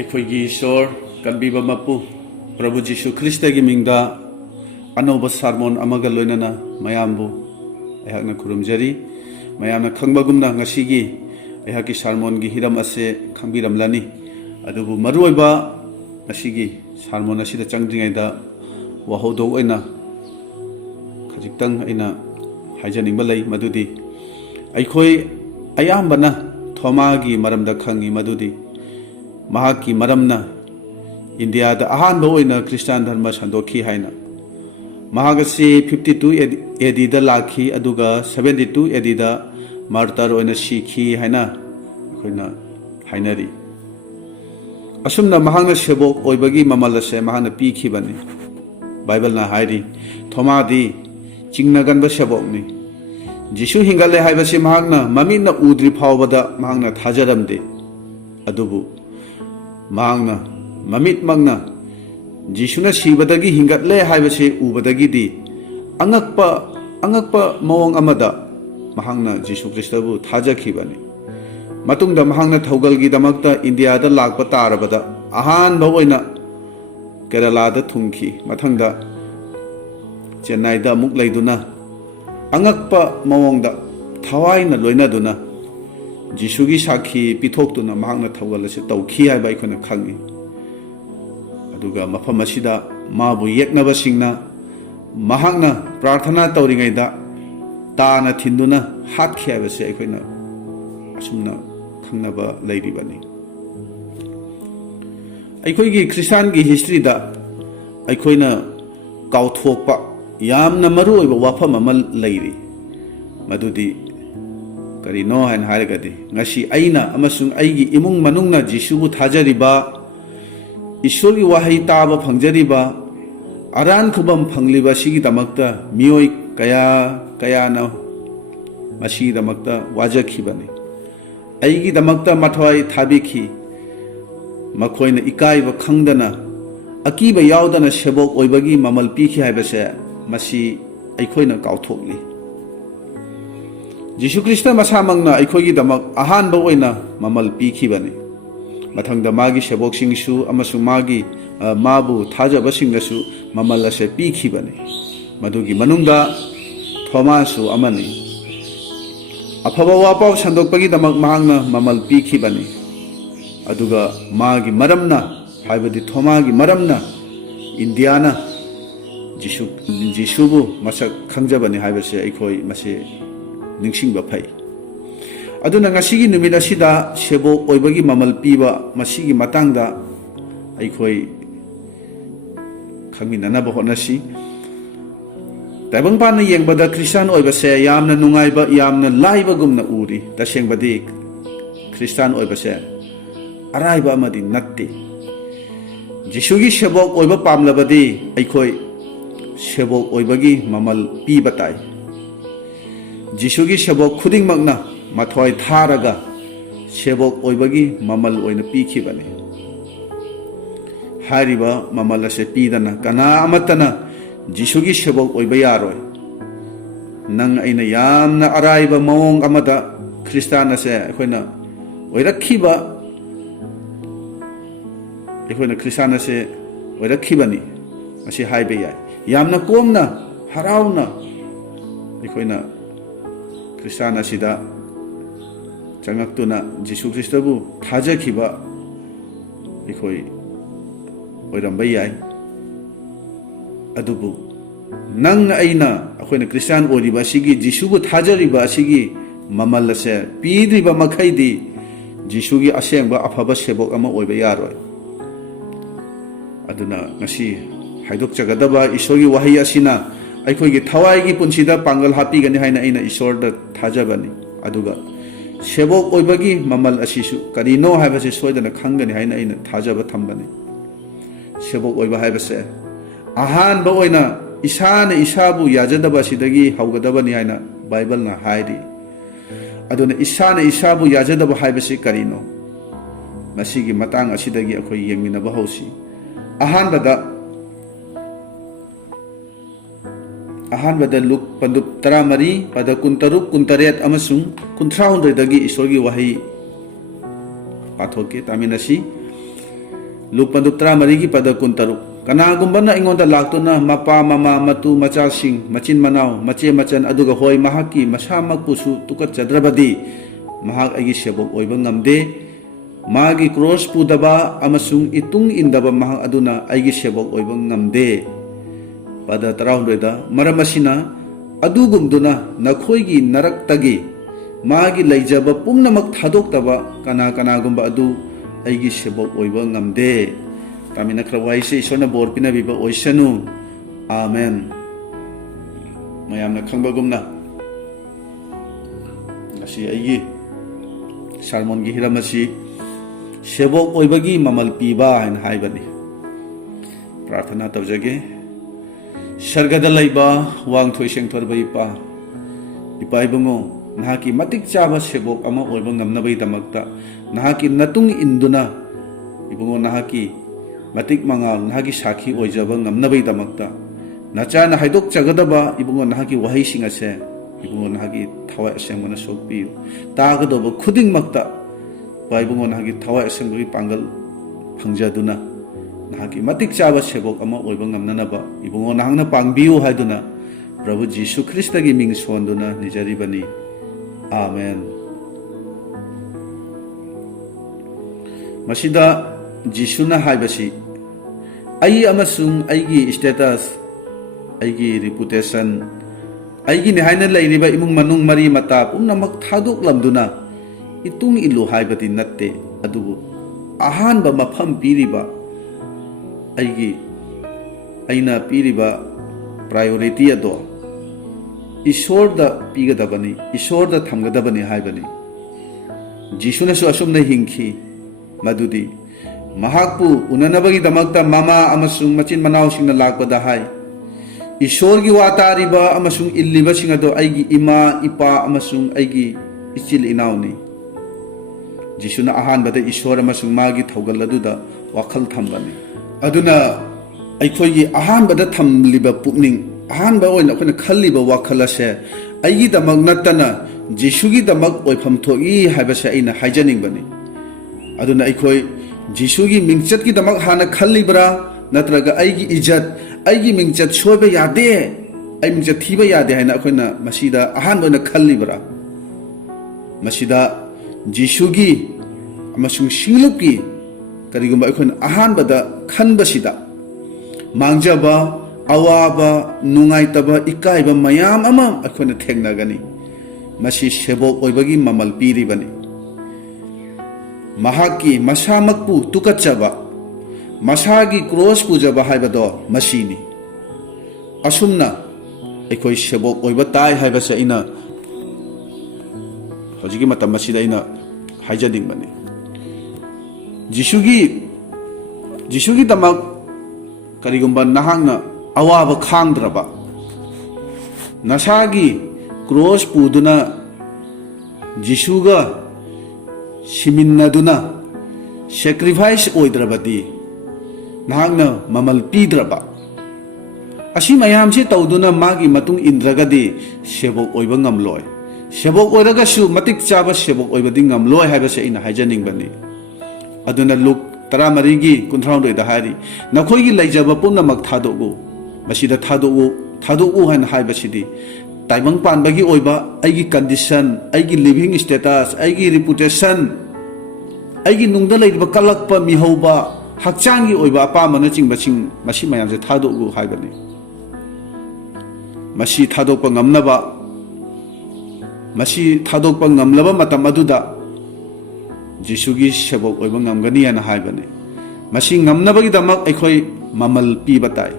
ꯑꯩꯈꯣꯏꯒꯤ ꯏꯁꯣꯔ ꯀꯟꯕꯤꯕ ꯃꯄꯨ ꯄ꯭ꯔꯚꯨ ꯖꯤꯁꯨ ꯈ꯭ꯔꯤꯁꯇꯒꯤ ꯃꯤꯡꯗ ꯑꯅꯧꯕ ꯁꯥꯔꯃꯣꯟ ꯑꯃꯒ ꯂꯣꯏꯅꯅ ꯃꯌꯥꯝꯕꯨ ꯑꯩꯍꯥꯛꯅ ꯈꯨꯔꯨꯝꯖꯔꯤ꯫ ꯃꯌꯥꯝꯅ ꯈꯪꯕꯒꯨꯝꯅ ꯉꯁꯤꯒꯤ ꯑꯩꯍꯥꯛꯀꯤ ꯁꯥꯔꯃꯣꯟꯒꯤ ꯍꯤꯔꯝ ꯑꯁꯦ ꯈꯪꯕꯤꯔꯝꯂꯅꯤ꯫ ꯑꯗꯨꯕꯨ ꯃꯔꯨꯑꯣꯏꯕ ꯉꯁꯤꯒꯤ ꯁꯥꯔꯃꯣꯟ ꯑꯁꯤꯗ ꯆꯪꯗ꯭ꯔꯤꯉꯩꯗ ꯋꯥꯍꯧꯗꯣꯛ ꯑꯣꯏꯅ ꯈꯖꯤꯛꯇꯪ ꯑꯩꯅ ꯍꯥꯏꯖꯅꯤꯡꯕ ꯂꯩ, ꯃꯗꯨꯗꯤ ꯑꯩꯈꯣꯏ ꯑꯌꯥꯝꯕꯅ ꯊꯣꯃꯥꯒꯤ ꯃꯔꯝꯗ ꯈꯪꯉꯤ, ꯃꯗꯨꯗꯤ ꯃꯍꯥꯛꯀꯤ ꯃꯔꯝꯅ ꯏꯟꯗꯤꯌꯥꯗ ꯑꯍꯥꯟꯕ ꯑꯣꯏꯅ ꯈ꯭ꯔꯤꯁꯇꯥꯟ ꯙꯔꯃ ꯁꯟꯗꯣꯛꯈꯤ ꯍꯥꯏꯅ꯫ ꯃꯍꯥꯛ ꯑꯁꯤ 52 ADꯗ ꯂꯥꯛꯈꯤ ꯑꯗꯨꯒ 72 ADꯗ ꯃꯥꯔꯇꯔ ꯑꯣꯏꯅ ꯁꯤꯈꯤ ꯍꯥꯏꯅ ꯑꯩꯈꯣꯏꯅ ꯍꯥꯏꯅꯔꯤ꯫ ꯑꯁꯨꯝꯅ ꯃꯍꯥꯛꯅ ꯁꯦꯕꯣꯛ ꯑꯣꯏꯕꯒꯤ ꯃꯃꯜ ꯑꯁꯦ ꯃꯍꯥꯛꯅ ꯄꯤꯈꯤꯕꯅꯤ꯫ ꯕꯥꯏꯕꯜꯅ ꯍꯥꯏꯔꯤ ꯊꯣꯃꯥꯗꯤ ꯆꯤꯡꯅꯒꯟꯕ ꯁꯦꯕꯣꯛꯅꯤ꯫ ꯖꯤꯁꯨ ꯍꯤꯡꯒꯠꯂꯦ ꯍꯥꯏꯕꯁꯤ ꯃꯍꯥꯛꯅ ꯃꯃꯤꯠꯅ ꯎꯗ꯭ꯔꯤ ꯐꯥꯎꯕꯗ ꯃꯍꯥꯛꯅ ꯊꯥꯖꯔꯝꯗꯦ꯫ ꯑꯗꯨꯕꯨ ꯃꯍꯥꯛꯅ ꯃꯃꯤꯠꯃꯛꯅ ꯖꯤꯁꯨꯅ ꯁꯤꯕꯗꯒꯤ ꯍꯤꯡꯒꯠꯂꯦ ꯍꯥꯏꯕꯁꯤ ꯎꯕꯗꯒꯤꯗꯤ ꯑꯉꯛꯄ ꯃꯑꯣꯡ ꯑꯃꯗ ꯃꯍꯥꯛꯅ ꯖꯤꯁꯨ ꯈ꯭ꯔꯤꯁꯇꯕꯨ ꯊꯥꯖꯈꯤꯕꯅꯤ꯫ ꯃꯇꯨꯡꯗ ꯃꯍꯥꯛꯅ ꯊꯧꯒꯜꯒꯤꯗꯃꯛꯇ ꯏꯟꯗꯤꯌꯥꯗ ꯂꯥꯛꯄ ꯇꯥꯔꯕꯗ ꯑꯍꯥꯟꯕ ꯑꯣꯏꯅ ꯀꯦꯔꯂꯥꯗ ꯊꯨꯡꯈꯤ꯫ ꯃꯊꯪꯗ ꯆꯦꯟꯅꯥꯏꯗ ꯑꯃꯨꯛ ꯂꯩꯗꯨꯅ ꯑꯉꯛꯄ ꯃꯑꯣꯡꯗ ꯊꯋꯥꯏꯅ ꯂꯣꯏꯅꯗꯨꯅ ꯖꯤꯁꯨꯒꯤ ꯁꯥꯈꯤ ꯄꯤꯊꯣꯛꯇꯨꯅ ꯃꯍꯥꯛꯅ ꯊꯧꯒꯜ ꯑꯁꯤ ꯇꯧꯈꯤ ꯍꯥꯏꯕ ꯑꯩꯈꯣꯏꯅ ꯈꯪꯉꯤ꯫ ꯑꯗꯨꯒ ꯃꯐꯝ ꯑꯁꯤꯗ ꯃꯥꯕꯨ ꯌꯦꯛꯅꯕꯁꯤꯡꯅ ꯃꯍꯥꯛꯅ ꯄ꯭ꯔꯥꯔꯊꯅꯥ ꯇꯧꯔꯤꯉꯩꯗ ꯇꯥꯅ ꯊꯤꯟꯗꯨꯅ ꯍꯥꯠꯈꯤ ꯍꯥꯏꯕꯁꯦ ꯑꯩꯈꯣꯏꯅ ꯑꯁꯨꯝꯅ ꯈꯪꯅꯕ ꯂꯩꯔꯤꯕꯅꯤ꯫ ꯑꯩꯈꯣꯏꯒꯤ ꯈ꯭ꯔꯤꯁꯇꯥꯟꯒꯤ ꯍꯤꯁꯇ꯭ꯔꯤꯗ ꯑꯩꯈꯣꯏꯅ ꯀꯥꯎꯊꯣꯛꯄ ꯌꯥꯝꯅ ꯃꯔꯨꯑꯣꯏꯕ ꯋꯥꯐꯝ ꯑꯃ ꯂꯩꯔꯤ, ꯃꯗꯨꯗꯤ ꯀꯔꯤꯅꯣ ꯍꯥꯏꯅ ꯍꯥꯏꯔꯒꯗꯤ ꯉꯁꯤ ꯑꯩꯅ ꯑꯃꯁꯨꯡ ꯑꯩꯒꯤ ꯏꯃꯨꯡ ꯃꯅꯨꯡꯅ ꯖꯤꯁꯨꯕꯨ ꯊꯥꯖꯔꯤꯕ, ꯏꯁꯣꯔꯒꯤ ꯋꯥꯍꯩ ꯇꯥꯕ ꯐꯪꯖꯔꯤꯕ, ꯑꯔꯥꯟ ꯈꯨꯕꯝ ꯐꯪꯂꯤꯕ ꯑꯁꯤꯒꯤꯗꯃꯛꯇ ꯃꯤꯑꯣꯏ ꯀꯌꯥꯅ ꯃꯁꯤꯒꯤꯗꯃꯛꯇ ꯋꯥꯖꯈꯤꯕꯅꯤ꯫ ꯑꯩꯒꯤꯗꯃꯛꯇ ꯃꯊ꯭ꯋꯥꯏ ꯊꯥꯕꯤꯈꯤ꯫ ꯃꯈꯣꯏꯅ ꯏꯀꯥꯏꯕ ꯈꯪꯗꯅ ꯑꯀꯤꯕ ꯌꯥꯎꯗꯅ ꯁꯦꯕꯣꯛ ꯑꯣꯏꯕꯒꯤ ꯃꯃꯜ ꯄꯤꯈꯤ ꯍꯥꯏꯕꯁꯦ ꯃꯁꯤ ꯑꯩꯈꯣꯏꯅ ꯀꯥꯎꯊꯣꯛꯂꯤ꯫ ꯖꯤꯁꯨ ꯈ꯭ꯔꯤꯁꯇ ꯃꯁꯥꯃꯛꯅ ꯑꯩꯈꯣꯏꯒꯤꯗꯃꯛ ꯑꯍꯥꯟꯕ ꯑꯣꯏꯅ ꯃꯃꯜ ꯄꯤꯈꯤꯕꯅꯤ꯫ ꯃꯊꯪꯗ ꯃꯥꯒꯤ ꯁꯦꯕꯣꯛꯁꯤꯡꯁꯨ ꯑꯃꯁꯨꯡ ꯃꯥꯕꯨ ꯊꯥꯖꯕꯁꯤꯡꯅꯁꯨ ꯃꯃꯜ ꯑꯁꯦ ꯄꯤꯈꯤꯕꯅꯤ꯫ ꯃꯗꯨꯒꯤ ꯃꯅꯨꯡꯗ ꯊꯣꯃꯥꯁꯨ ꯑꯃꯅꯤ꯫ ꯑꯐꯕ ꯋꯥꯄꯥꯎ ꯁꯟꯗꯣꯛꯄꯒꯤꯗꯃꯛ ꯃꯍꯥꯛꯅ ꯃꯃꯜ ꯄꯤꯈꯤꯕꯅꯤ꯫ ꯑꯗꯨꯒ ꯃꯥꯒꯤ ꯃꯔꯝꯅ, ꯍꯥꯏꯕꯗꯤ ꯊꯣꯃꯥꯒꯤ ꯃꯔꯝꯅ ꯏꯟꯗꯤꯌꯥꯅ ꯖꯤꯁꯨꯕꯨ ꯃꯁꯛ ꯈꯪꯖꯕꯅꯤ ꯍꯥꯏꯕꯁꯦ ꯑꯩꯈꯣই ꯃꯁꯤ ꯅꯤꯡꯁꯤꯡꯕ ꯐꯩ꯫ ꯑꯗꯨꯅ ꯉꯁꯤꯒꯤ ꯅꯨꯃꯤꯠ ꯑꯁꯤꯗ ꯁꯦꯕꯣꯛ ꯑꯣꯏꯕꯒꯤ ꯃꯃꯜ ꯄꯤꯕ ꯃꯁꯤꯒꯤ ꯃꯇꯥꯡꯗ ꯑꯩꯈꯣꯏ ꯈꯪꯃꯤꯟꯅꯅꯕ ꯍꯣꯠꯅꯁꯤ꯫ ꯇꯥꯏꯕꯪꯄꯥꯟꯅ ꯌꯦꯡꯕꯗ ꯈ꯭ꯔꯤꯁꯇꯥꯟ ꯑꯣꯏꯕꯁꯦ ꯌꯥꯝꯅ ꯅꯨꯡꯉꯥꯏꯕ, ꯌꯥꯝꯅ ꯂꯥꯏꯕꯒꯨꯝꯅ ꯎꯔꯤ꯫ ꯇꯁꯦꯡꯕꯗꯤ ꯈ꯭ꯔꯤꯁꯇꯥꯟ ꯑꯣꯏꯕꯁꯦ ꯑꯔꯥꯏꯕ ꯑꯃꯗꯤ ꯅꯠꯇꯦ꯫ ꯖꯤꯁꯨꯒꯤ ꯁꯦꯕꯣꯛ ꯑꯣꯏꯕ ꯄꯥꯝꯂꯕꯗꯤ ꯑꯩꯈꯣꯏ ꯁꯦꯕꯣꯛ ꯑꯣꯏꯕꯒꯤ ꯃꯃꯜ ꯄꯤꯕ ꯇꯥꯏ꯫ ꯖꯤꯁꯨꯒꯤ ꯁꯦꯕꯣꯛ ꯈꯨꯗꯤꯡꯃꯛꯅ ꯃꯊ꯭ꯋꯥꯏ ꯊꯥꯔꯒ ꯁꯦꯕꯣꯛ ꯑꯣꯏꯕꯒꯤ ꯃꯃꯜ ꯑꯣꯏꯅ ꯄꯤꯈꯤꯕꯅꯤ꯫ ꯍꯥꯏꯔꯤꯕ ꯃꯃꯜ ꯑꯁꯦ ꯄꯤꯗꯅ ꯀꯅꯥ ꯑꯃꯠꯇꯅ ꯖꯤꯁꯨꯒꯤ ꯁꯦꯕꯣꯛ ꯑꯣꯏꯕ ꯌꯥꯔꯣꯏ꯫ ꯅꯪ ꯑꯩꯅ ꯌꯥꯝꯅ ꯑꯔꯥꯏꯕ ꯃꯑꯣꯡ ꯑꯃꯗ ꯈ꯭ꯔꯤꯁꯇꯥꯟ ꯑꯁꯦ ꯑꯩꯈꯣꯏꯅ ꯈ꯭ꯔꯤꯁꯇꯥꯟ ꯑꯁꯦ ꯑꯣꯏꯔꯛꯈꯤꯕꯅꯤ ꯃꯁꯤ ꯍꯥꯏꯕ ꯌꯥꯏ꯫ ꯌꯥꯝꯅ ꯀꯣꯝꯅ ꯍꯔꯥꯎꯅ ꯑꯩꯈꯣꯏꯅ ꯈ꯭ꯔꯤꯁꯇꯥꯟ ꯑꯁꯤꯗ ꯆꯪꯉꯛꯇꯨꯅ ꯖꯤꯁꯨ ꯈ꯭ꯔꯤꯁꯇꯕꯨ ꯊꯥꯖꯈꯤꯕ ꯑꯩꯈꯣꯏ ꯑꯣꯏꯔꯝꯕ ꯌꯥꯏ꯫ ꯑꯗꯨꯕꯨ ꯅꯪꯅ ꯑꯩꯈꯣꯏꯅ ꯈ꯭ꯔꯤꯁꯇꯥꯟ ꯑꯣꯏꯔꯤꯕ ꯑꯁꯤꯒꯤ, ꯖꯤꯁꯨꯕꯨ ꯊꯥꯖꯔꯤꯕ ꯑꯁꯤꯒꯤ ꯃꯃꯜ ꯑꯁꯦ ꯄꯤꯗ꯭ꯔꯤꯕ ꯃꯈꯩꯗꯤ ꯖꯤꯁꯨꯒꯤ ꯑꯁꯦꯡꯕ ꯑꯐꯕ ꯁꯦꯕꯣꯛ ꯑꯃ ꯑꯣꯏꯕ ꯌꯥꯔꯣꯏ꯫ ꯑꯗꯨꯅ ꯉꯁꯤ ꯍꯥꯏꯗꯣꯛꯆꯒꯗꯕ ꯏꯁꯣꯔꯒꯤ ꯋꯥꯍꯩ ꯑꯁꯤꯅ ꯑꯩꯈꯣꯏꯒꯤ ꯊꯋꯥꯏꯒꯤ ꯄꯨꯟꯁꯤꯗ ꯄꯥꯡꯒꯜ ꯍꯥꯞꯄꯤꯒꯅꯤ ꯍꯥꯏꯅ ꯑꯩꯅ ꯏꯁꯣꯔꯗ ꯊꯥꯖꯕꯅꯤ꯫ ꯑꯗꯨꯒ ꯁꯦꯕꯣꯛ ꯑꯣꯏꯕꯒꯤ ꯃꯃꯜ ꯑꯁꯤꯁꯨ ꯀꯔꯤꯅꯣ ꯍꯥꯏꯕꯁꯤ ꯁꯣꯏꯗꯅ ꯈꯪꯒꯅꯤ ꯍꯥꯏꯅ ꯑꯩꯅ ꯊꯥꯖꯕ ꯊꯝꯕꯅꯤ꯫ ꯁꯦꯕꯣꯛ ꯑꯣꯏꯕ ꯍꯥꯏꯕꯁꯦ ꯑꯍꯥꯟꯕ ꯑꯣꯏꯅ ꯏꯁꯥꯅ ꯏꯁꯥꯕꯨ ꯌꯥꯖꯗꯕ ꯑꯁꯤꯗꯒꯤ ꯍꯧꯒꯗꯕꯅꯤ ꯍꯥꯏꯅ ꯕꯥꯏꯕꯜꯅ ꯍꯥꯏꯔꯤ꯫ ꯑꯗꯨꯅ ꯏꯁꯥꯅ ꯏꯁꯥꯕꯨ ꯌꯥꯖꯗꯕ ꯍꯥꯏꯕꯁꯤ ꯀꯔꯤꯅꯣ? ꯃꯁꯤꯒꯤ ꯃꯇꯥꯡ ꯑꯁꯤꯗꯒꯤ ꯑꯩꯈꯣই ꯌꯦꯡꯃꯤꯟꯅꯕ ꯍꯧꯁꯤ꯫ ꯑꯍꯥꯟꯕꯗ ꯂꯨꯛ 13 ꯄꯗ 63, 63 ꯑꯃꯁꯨꯡ 63 ꯏꯁꯣꯔꯒꯤ ꯋꯥꯍꯩ ꯄꯥꯊꯣꯛꯀꯦ, ꯇꯥꯃꯤꯟꯅꯁꯤ꯫ Luke 13 pada 13 Kanagumba na ingonda laktuna mapa mama matu machasing machin manaw mache machan aduga hoy mahaki masamak pusu tukat chadrabadi mahak agi sebok oiba ngamde magi cross pudaba amasung itung indaba mahak aduna agi sebok oiba ngamde pada tarahureda maramasina adugumduna nakhoigi naraktagi magi laijaba pumnamak thadok taba kanagumba adu agi sebok oiba ngamde tamina krawai se isona bor pinabiba oisanu amen mayamna khangbagumna ngasi agi sermon gi hiramasi Sebok Oibagi Mamal Piba hain haibani Prathana tawjage Sargada laiba wang thoi sengthor bai pa ipa ibungo nahaki matik chaba sebok ama oiba ngamnabai damakta nahaki natung induna ibungo nahaki matik mangal nahaki sakhi oijaba ngamnabai damakta nacha na haidok chagadaba ibungo nahaki wahai singase ibungo nahaki thawai asengmana sokpi tagadoba khuding makta Paibungo nahagi thawai asengri pangal phangjaduna nahagi matik chaba sebok ama oiba ngamnanaba ibungo nahangna pangbiu haiduna Prabhu Jisu Kristagi ming sonduna nijaribani amen masida Jisuna haibasi ai amasung aigi status aigi reputation aigi ni haina lairiba imung manung mari mata pumnamak thaduk lamduna itung ilu haibati natte adubu ahanba mafam piriba aina piriba priority ado ishorda pigadabani ishorda thamgadabani haibani Jisuna su asumna hingki madudi mahakpu unanabagi damakta mama amasung machin manaw singna lakpada hai ishorgi watariba amasung illiba singado aigi ima ipa amasung aigi ichil inawni Jisuna ahanbada ishwar amasung magi thaugalladuda wakhal thambani aduna aikhoigi ahanbada thamliba pukning ahanba oina akhona khalliba wakhal ase aigi damak natana Jisugi damak oifam thogi haibase aina haijaningbani aduna aikhoi Jisugi mingchat ki damak hana khallibra natraga aigi ijat aigi mingchat soiba yade ai mingchat thiba yade haina akhona masida ahanba oina khallibra masida Jisugi amasung singlupki karigumba akhon ahanbada khanbasida mangjaba awaba nungaitaba ikaiba mayam ama akhona thengnagani masi sebok oibagi mamal piribani mahaki masamakpu tukachaba masagi cross pujaba haibado masini asumna akhoi sebok oiba tai haibasa ina hojigi matam masida ina haijading bani Jisugi damak karigumba nahangna awaba khangdraba nasagi cross puduna Jisuga siminnaduna sacrifice oidrabadi nahangna mamal pidraba asi mayamse tawduna magi matung indragadi sebok oiba ngamloi sebok oiragasu matik chaba sebok oibadi ngamloi haibase ina haijaningbani aduna Luke 13 gi 19 da hari nakhoigi laijaba pumnamak thadogu masida thadogu han haibasidi taimang panbagi oiba aigi condition aigi living status aigi reputation aigi nungda leiba kalakpa mihauba hakchangi oiba apamana chingbaching masi mayamse thadogu haibani masi thadokpa ngamnaba masi thadokpa ngamlaba matam aduda Jisugi sebok oiba ngamgani ana haibani masi ngamnabagi damak aikhoi mamal piba tai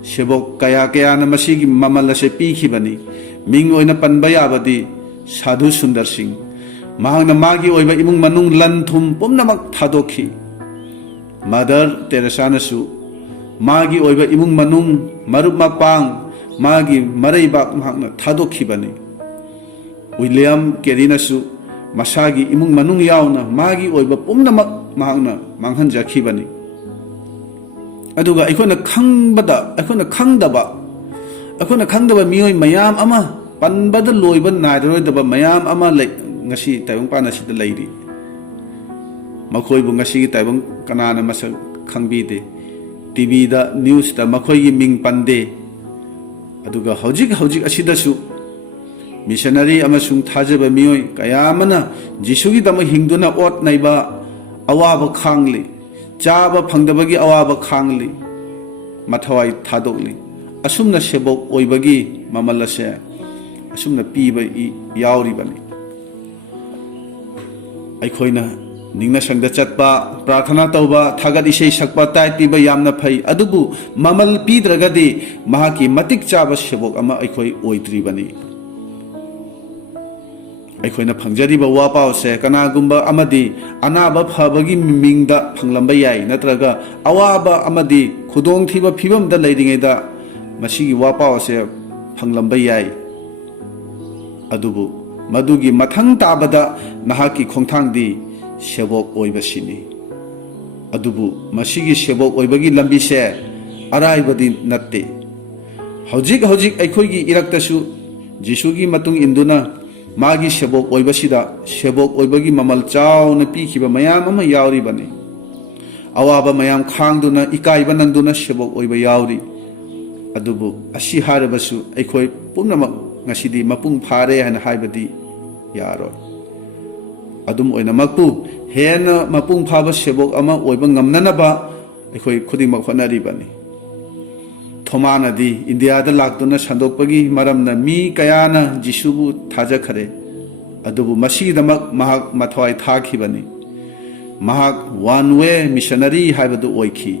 sebok kaya na masigi mamal ase pikhibani ming oina panba yabadi sadhu sundar singh mahangna magi oiba imung manung lanthum pumnamak thadokhi Mother Teresa nasu magi oiba imung manung marup mapang magi maraibak mahangna thadokhibani William Carey nasu masagi imung manung yauna magi oiba pumnamak mahangna manghanjakhibani aduga aikona khangdaba mioi mayam ama panbada loiba nairoidaba mayam ama ngasi tayong pana sida leiri ꯃꯈꯣꯏꯕꯨ ꯉꯁꯤꯒꯤ ꯇꯥꯏꯕꯪ ꯀꯅꯥꯅ ꯃꯁꯛ ꯈꯪꯕꯤꯗꯦ ꯇꯤꯚꯤꯗ ꯅ꯭ꯌꯨꯁꯇ ꯃꯈꯣꯏꯒꯤ ꯃꯤꯡ ꯄꯟꯗꯦ ꯑꯗꯨꯒ ꯍꯧꯖꯤꯛ ꯑꯁꯤꯗꯁꯨ ꯃꯤꯁꯅꯔꯤ ꯑꯃꯁꯨꯡ ꯊꯥꯖꯕ ꯃꯤꯑꯣꯏ ꯀꯌꯥ ꯑꯃꯅ ꯖꯤꯁꯨꯒꯤꯗꯃꯛ ꯍꯤꯡꯗꯨꯅ ꯑꯣꯠ ꯅꯩꯕ ꯑꯋꯥꯕ ꯈꯥꯡꯂꯤ ꯆꯥꯕ ꯐꯪꯗꯕꯒꯤ ꯑꯋꯥꯕ ꯈꯥꯡꯂꯤ ꯃꯊꯋꯥꯏ ꯊꯥꯗꯣꯛꯂꯤ ꯑꯁꯨꯝꯅ ꯁꯦꯕꯣꯛ ꯑꯣꯏꯕꯒꯤ ꯃꯃꯜ ꯑꯁꯦ ꯑꯁꯨꯝꯅ ꯄꯤꯕ ꯌꯥꯎꯔꯤꯕꯅꯤ ꯑꯩꯈꯣꯏꯅ ꯅꯤꯡꯅꯁꯪꯗ ꯆꯠꯄ ꯄ꯭ꯔꯥꯊꯅꯥ ꯇꯧꯕ ꯊꯥꯒꯠ ꯏꯁꯩ ꯁꯛꯄ ꯇꯥꯏꯠ ꯄꯤꯕ ꯌꯥꯝꯅ ꯐꯩ ꯑꯗꯨꯕꯨ ꯃꯃꯜ ꯄꯤꯗ꯭ꯔꯒꯗꯤ ꯃꯍꯥꯛꯀꯤ ꯃꯇꯤꯛ ꯆꯥꯕ ꯁꯦꯕꯣꯛ ꯑꯃ ꯑꯩꯈꯣꯏ ꯑꯣꯏꯗ꯭ꯔꯤꯕꯅꯤ ꯑꯩꯈꯣꯏꯅ ꯐꯪꯖꯔꯤꯕ ꯋꯥꯄꯥꯎ ꯑꯁꯦ ꯀꯅꯥꯒꯨꯝꯕ ꯑꯃꯗꯤ ꯑꯅꯥꯕ ꯐꯕꯒꯤ ꯃꯤꯡꯗ ꯐꯪꯂꯝꯕ ꯌꯥꯏ ꯅꯠꯇ꯭ꯔꯒ ꯑꯋꯥꯕ ꯑꯃꯗꯤ ꯈꯨꯗꯣꯡꯊꯤꯕ ꯐꯤꯕꯝꯗ ꯂꯩꯔꯤꯉꯩꯗ ꯃꯁꯤꯒꯤ ꯋꯥꯄꯥꯎ ꯑꯁꯦ ꯐꯪꯂꯝꯕ ꯌꯥꯏ ꯑꯗꯨꯕꯨ ꯃꯗꯨꯒꯤ ꯃꯊꯪ ꯇꯥꯕꯗ ꯅꯍꯥꯛꯀꯤ ꯈꯣꯡꯊꯥꯡꯗꯤ ꯁꯦꯕꯣꯛ ꯑꯣꯏꯕꯁꯤꯅꯤ ꯑꯗꯨꯕꯨ ꯃꯁꯤꯒꯤ ꯁꯦꯕꯣꯛ ꯑꯣꯏꯕꯒꯤ ꯂꯝꯕꯤꯁꯦ ꯑꯔꯥꯏꯕꯗꯤ ꯅꯠꯇꯦ ꯍꯧꯖꯤꯛ ꯑꯩꯈꯣꯏꯒꯤ ꯏꯔꯛꯇꯁꯨ ꯖꯤꯁꯨꯒꯤ ꯃꯇꯨꯡ ꯏꯟꯗꯨꯅ ꯃꯥꯒꯤ ꯁꯦꯕꯣꯛ ꯑꯣꯏꯕꯁꯤꯗ ꯁꯦꯕꯣꯛ ꯑꯣꯏꯕꯒꯤ ꯃꯃꯜ ꯆꯥꯎꯅ ꯄꯤꯈꯤꯕ ꯃꯌꯥꯝ ꯑꯃ ꯌꯥꯎꯔꯤꯕꯅꯤ ꯑꯋꯥꯕ ꯃꯌꯥꯝ ꯈꯥꯡꯗꯨꯅ ꯏꯀꯥꯏꯕ ꯅꯪꯗꯨꯅ ꯁꯦꯕꯣꯛ ꯑꯣꯏꯕ ꯌꯥꯎꯔꯤ ꯑꯗꯨꯕు ꯑꯁꯤ ꯍꯥꯏꯔꯕꯁꯨ ꯑꯩꯈꯣই ꯄꯨꯝꯅꯃꯛ ꯉꯁꯤꯗꯤ ꯃꯄꯨꯡ ꯐꯥꯔꯦ ꯍꯥꯏꯅ ꯍꯥꯏꯕꯗꯤ ꯌꯥꯔꯣꯏ ꯑꯗꯨꯝ ꯑꯣꯏꯅꯃꯛꯄꯨ ꯍꯦꯟꯅ ꯃꯄꯨꯡ ꯐꯥꯕ ꯁꯦꯕꯣꯛ ꯑꯃ ꯑꯣꯏꯕ ꯉꯝꯅꯅꯕ ꯑꯩꯈꯣই ꯈꯨꯗꯤꯡꯃꯛ ꯍꯣꯠꯅꯔꯤꯕꯅꯤ ꯊꯣꯃꯥꯅꯗꯤ ꯏꯟꯗꯤꯌꯥꯗ ꯂꯥꯛꯇꯨꯅ ꯁꯟꯗꯣꯛꯄꯒꯤ ꯃꯔꯝꯅ ꯃꯤ ꯀꯌꯥꯅ ꯖꯤꯁꯨꯕꯨ ꯊꯥꯖꯈꯔꯦ ꯑꯗꯨꯕꯨ ꯃꯁꯤꯒꯤꯗꯃꯛ ꯃꯍꯥꯛ ꯃꯊꯋꯥꯏ ꯊꯥꯈꯤꯕꯅꯤ ꯃꯍꯥꯛ ꯋꯥꯟ ꯋꯦ ꯃꯤꯁꯅꯔꯤ ꯍꯥꯏꯕꯗꯨ ꯑꯣꯏꯈꯤ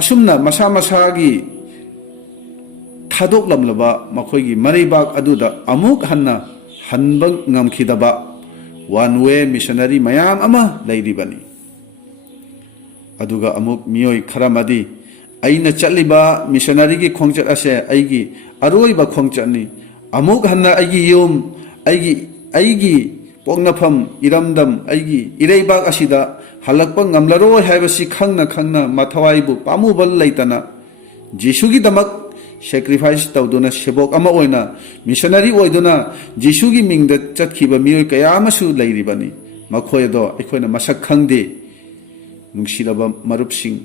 ꯑꯁꯨꯝꯅ ꯃꯁꯥ ꯃꯁꯥꯒꯤ ꯊꯥꯗꯣꯛꯂꯝꯂꯕ ꯃꯈꯣꯏꯒꯤ ꯃꯔꯩꯕꯥꯛ ꯑꯗꯨꯗ ꯑꯃꯨꯛ ꯍꯟꯅ ꯍꯟꯕ ꯉꯝꯈꯤꯗꯕ ꯋꯥꯟ ꯋꯦ ꯃꯤꯁꯅꯔꯤ ꯃꯌꯥꯝ ꯑꯃ ꯂꯩꯔꯤꯕꯅꯤ ꯑꯗꯨꯒ ꯑꯃꯨꯛ ꯃꯤꯑꯣꯏ ꯈꯔꯃꯗꯤ ꯑꯩꯅ ꯆꯠꯂꯤꯕ ꯃꯤꯁꯅꯔꯤꯒꯤ ꯈꯣꯡꯆꯠ ꯑꯁꯦ ꯑꯩꯒꯤ ꯑꯔꯣꯏꯕ ꯈꯣꯡꯆꯠꯅꯤ ꯑꯃꯨꯛ ꯍꯟꯅ ꯑꯩꯒꯤ ꯌꯨꯝ ꯑꯩꯒꯤ ꯄꯣꯛꯅꯐꯝ ꯏꯔꯝꯗꯝ ꯑꯩꯒꯤ ꯏꯔꯩꯕꯥꯛ ꯑꯁꯤꯗ ꯍꯜꯂꯛꯄ ꯉꯝꯂꯔꯣꯏ ꯍꯥꯏꯕꯁꯤ ꯈꯪꯅ ꯃꯊꯋꯥꯏꯕꯨ ꯄꯥꯝꯃꯨꯕ ꯂꯩꯇꯅ ꯖꯤꯁꯨꯒꯤꯗꯃꯛ ꯁꯦꯀ꯭ꯔꯤꯐꯥꯏꯁ ꯇꯧꯗꯨꯅ ꯁꯦꯕꯣꯛ ꯑꯃ ꯑꯣꯏꯅ ꯃꯤꯁꯅꯔꯤ ꯑꯣꯏꯗꯨꯅ ꯖꯤꯁꯨꯒꯤ ꯃꯤꯡꯗ ꯆꯠꯈꯤꯕ ꯃꯤꯑꯣꯏ ꯀꯌꯥ ꯑꯃꯁꯨ ꯂꯩꯔꯤꯕꯅꯤ ꯃꯈꯣꯏ ꯑꯗꯣ ꯑꯩꯈꯣꯏꯅ ꯃꯁꯛ ꯈꯪꯗꯦ ꯅꯨꯡꯁꯤꯔꯕ ꯃꯔꯨꯞꯁꯤꯡ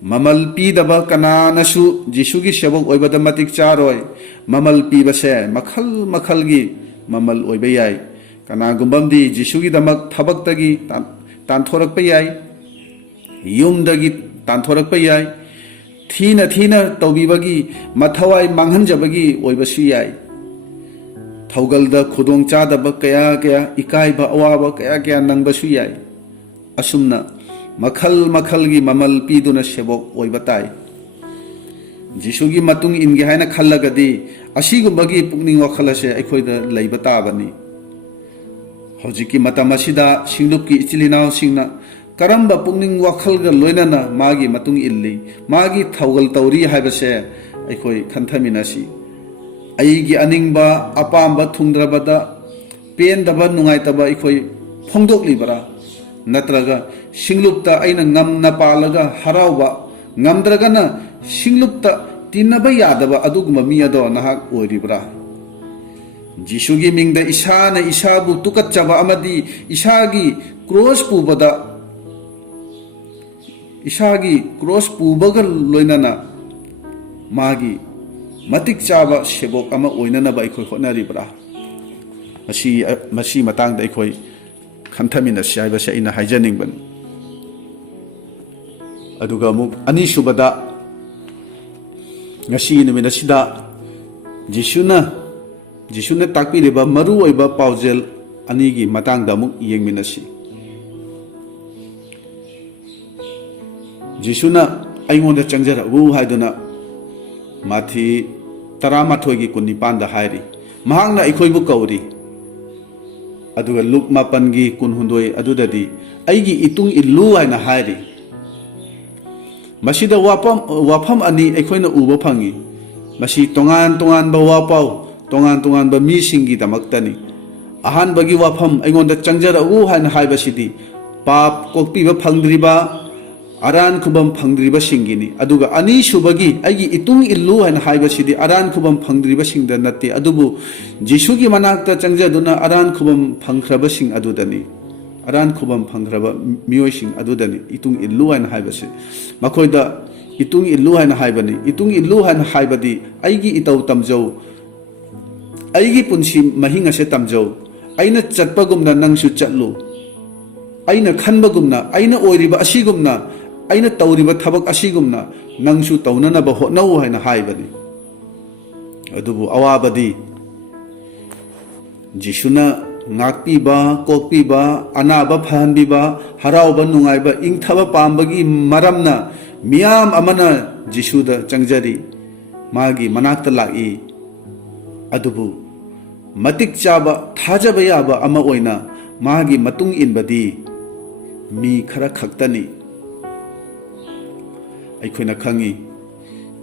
ꯃꯃꯜ ꯄꯤꯗꯕ ꯀꯅꯥꯅꯁꯨ ꯖꯤꯁꯨꯒꯤ ꯁꯦꯕꯣꯛ ꯑꯣꯏꯕꯗ ꯃꯇꯤꯛ ꯆꯥꯔꯣꯏ ꯃꯃꯜ ꯄꯤꯕꯁꯦ ꯃꯈꯜꯒꯤ ꯃꯃꯜ ꯑꯣꯏꯕ ꯌꯥꯏ ꯀꯅꯥꯒꯨꯝꯕ ꯑꯃꯗꯤ ꯖꯤꯁꯨꯒꯤꯗꯃꯛ ꯊꯕꯛꯇꯒꯤ ꯇꯥꯟꯊꯣꯔꯛꯄ ꯌꯥꯏ ꯌꯨꯝꯗꯒꯤ ꯇꯥꯟꯊꯣꯔꯛꯄ ꯌꯥꯏ ꯊꯤꯅ ꯇꯧꯕꯤꯕꯒꯤ ꯃꯊꯋꯥꯏ ꯃꯥꯡꯍꯟꯖꯕꯒꯤ ꯑꯣꯏꯕꯁꯨ ꯌꯥꯏ ꯊꯧꯒꯜꯗ ꯈꯨꯗꯣꯡꯆꯥꯗꯕ ꯀꯌꯥ ꯏꯀꯥꯏꯕ ꯑꯋꯥꯕ ꯀꯌꯥ ꯅꯪꯕꯁꯨ ꯌꯥꯏ ꯑꯁꯨꯝꯅ ꯃꯈꯜꯒꯤ ꯃꯃꯜ ꯄꯤꯗꯨꯅ ꯁꯦꯕꯣꯛ ꯑꯣꯏꯕ ꯇꯥꯏ ꯖꯤꯁꯨꯒꯤ ꯃꯇꯨꯡ ꯏꯟꯒꯦ ꯍꯥꯏꯅ ꯈꯜꯂꯒꯗꯤ ꯑꯁꯤꯒꯨꯝꯕꯒꯤ ꯄꯨꯛꯅꯤꯡ ꯋꯥꯈꯜ ꯑꯁꯦ ꯑꯩꯈꯣꯏꯗ ꯂꯩꯕ ꯇꯥꯕꯅꯤ ꯍꯧꯖꯤꯛꯀꯤ ꯃꯇꯝ ꯑꯁꯤꯗ ꯁꯤꯡꯂꯨꯞꯀꯤ ꯏꯆꯤꯜ ꯏꯅꯥꯎꯁꯤꯡꯅ ꯀꯔꯝꯕ ꯄꯨꯛꯅꯤꯡ ꯋꯥꯈꯜꯒ ꯂꯣꯏꯅꯅ ꯃꯥꯒꯤ ꯃꯇꯨꯡ ꯏꯜꯂꯤ ꯃꯥꯒꯤ ꯊꯧꯒꯜ ꯇꯧꯔꯤ ꯍꯥꯏꯕꯁꯦ ꯑꯩꯈꯣꯏ ꯈꯟꯊꯃꯤꯟꯅꯁꯤ ꯑꯩꯒꯤ ꯑꯅꯤꯡꯕ ꯑꯄꯥꯝꯕ ꯊꯨꯡꯗ꯭ꯔꯕꯗ ꯄꯦꯟꯗꯕ ꯅꯨꯡꯉꯥꯏꯇꯕ ꯑꯩꯈꯣꯏ ꯐꯣꯡꯗꯣꯛꯂꯤꯕꯔꯥ ꯅꯠꯇ꯭ꯔꯒ ꯁꯤꯡꯂꯨꯞꯇ ꯑꯩꯅ ꯉꯝꯅ ꯄꯥꯜꯂꯒ ꯍꯔꯥꯎꯕ ꯉꯝꯗ꯭ꯔꯒꯅ ꯁꯤꯡꯂꯨꯞꯇ ꯇꯤꯟꯅꯕ ꯌꯥꯗꯕ ꯑꯗꯨꯒꯨꯝꯕ ꯃꯤ ꯑꯗꯣ ꯅꯍꯥꯛ ꯑꯣꯏꯔꯤꯕ꯭ꯔꯥ ꯖꯤꯁꯨꯒꯤ ꯃꯤꯡꯗ ꯏꯁꯥꯅ ꯏꯁꯥꯕꯨ ꯇꯨꯀꯠꯆꯕ ꯑꯃꯗꯤ ꯏꯁꯥꯒꯤ ꯀ꯭ꯔꯣꯁ ꯄꯨꯕꯒ ꯂꯣꯏꯅꯅ ꯃꯥꯒꯤ ꯃꯇꯤꯛ ꯆꯥꯕ ꯁꯦꯕꯣꯛ ꯑꯃ ꯑꯣꯏꯅꯅꯕ ꯑꯩꯈꯣꯏ ꯍꯣꯠꯅꯔꯤꯕ꯭ꯔꯥ ꯃꯁꯤ ꯃꯇꯥꯡꯗ ꯑꯩꯈꯣই ꯈꯟꯊꯃꯤꯟꯅꯁꯤ ꯍꯥꯏꯕꯁꯦ ꯑꯩꯅ ꯍꯥꯏꯖꯅꯤꯡꯕꯅꯤ ꯑꯗꯨꯒ ꯑꯃꯨꯛ ꯑꯅꯤꯁꯨꯕꯗ ꯉꯁꯤꯒꯤ ꯅꯨꯃꯤꯠ ꯑꯁꯤꯗ ꯖꯤꯁꯨꯅ ꯇꯥꯛꯄꯤꯔꯤꯕ ꯃꯔꯨꯑꯣꯏꯕ ꯄꯥꯎꯖꯦꯜ ꯑꯅꯤꯒꯤ ꯃꯇꯥꯡꯗ ꯑꯃꯨꯛ ꯌꯦꯡꯃꯤꯟꯅꯁꯤ ꯖꯤꯁꯨꯅ ꯑꯩꯉꯣꯟꯗ ꯆꯪꯖꯔꯛꯎ ꯍꯥꯏꯗꯨꯅ ꯃꯥꯊꯤ 11:19 ꯍꯥꯏꯔꯤ ꯃꯍꯥꯛꯅ ꯑꯩꯈꯣꯏꯕꯨ ꯀꯧꯔꯤ ꯑꯗꯨꯒ ꯂꯨꯛ 9:19 ꯑꯗꯨꯗꯗꯤ ꯑꯩꯒꯤ ꯏꯇꯨꯡ ꯏꯜꯂꯨ ꯍꯥꯏꯅ ꯍꯥꯏꯔꯤ ꯃꯁꯤꯗ ꯋꯥꯐꯝ ꯑꯅꯤ ꯑꯩꯈꯣꯏꯅ ꯎꯕ ꯐꯪꯏ ꯃꯁꯤ ꯇꯣꯉꯥꯟꯕ ꯋꯥꯄꯥꯎ ꯇꯣꯉꯥꯟꯕ ꯃꯤꯁꯤꯡꯒꯤꯗꯃꯛꯇꯅꯤ ꯑꯍꯥꯟꯕꯒꯤ ꯋꯥꯐꯝ ꯑꯩꯉꯣꯟꯗ ꯆꯪꯖꯔꯛꯎ ꯍꯥꯏꯅ ꯍꯥꯏꯕꯁꯤꯗꯤ ꯄꯥꯞ ꯀꯣꯛꯄꯤꯕ ꯐꯪꯗ꯭ꯔꯤꯕ ꯑꯔꯥꯟ ꯈꯨꯕꯝ ꯐꯪꯗ꯭ꯔꯤꯕꯁꯤꯡꯒꯤꯅꯤ ꯑꯗꯨꯒ ꯑꯅꯤꯁꯨꯕꯒꯤ ꯑꯩꯒꯤ ꯏꯇꯨꯡ ꯏꯜꯂꯨ ꯍꯥꯏꯅ ꯍꯥꯏꯕꯁꯤꯗꯤ ꯑꯔꯥꯟ ꯈꯨꯕꯝ ꯐꯪꯗ꯭ꯔꯤꯕꯁꯤꯡꯗ ꯅꯠꯇꯦ ꯑꯗꯨꯕꯨ ꯖꯤꯁꯨꯒꯤ ꯃꯅꯥꯛꯇ ꯆꯪꯖꯗꯨꯅ ꯑꯔꯥꯟ ꯈꯨꯕꯝ ꯐꯪꯈ꯭ꯔꯕꯁꯤꯡ ꯑꯗꯨꯗꯅꯤ aran khubam phangraba miyoising adudani itung illu haina haibase makhoida itung illu haina haibani itung illu haina haibadi aigi itau tamjau aigi punsi mahinga se tamjau aina chatpagumna nangsu chatlu aina khanbagumna aina oiriba asigumna aina tawriba thabak asigumna nangsu tawnanaba hotnau haina haibani adubu awabadi jisuna ngakpiba kokpiba anaba phanbiba harauba nungaiba ingthaba pambagi maramna miyam amana jisuda changjari magi manakta laki adubu matik chaba thajaba yaba ama oina magi matung inbadi mi khara khaktani aikoina khangi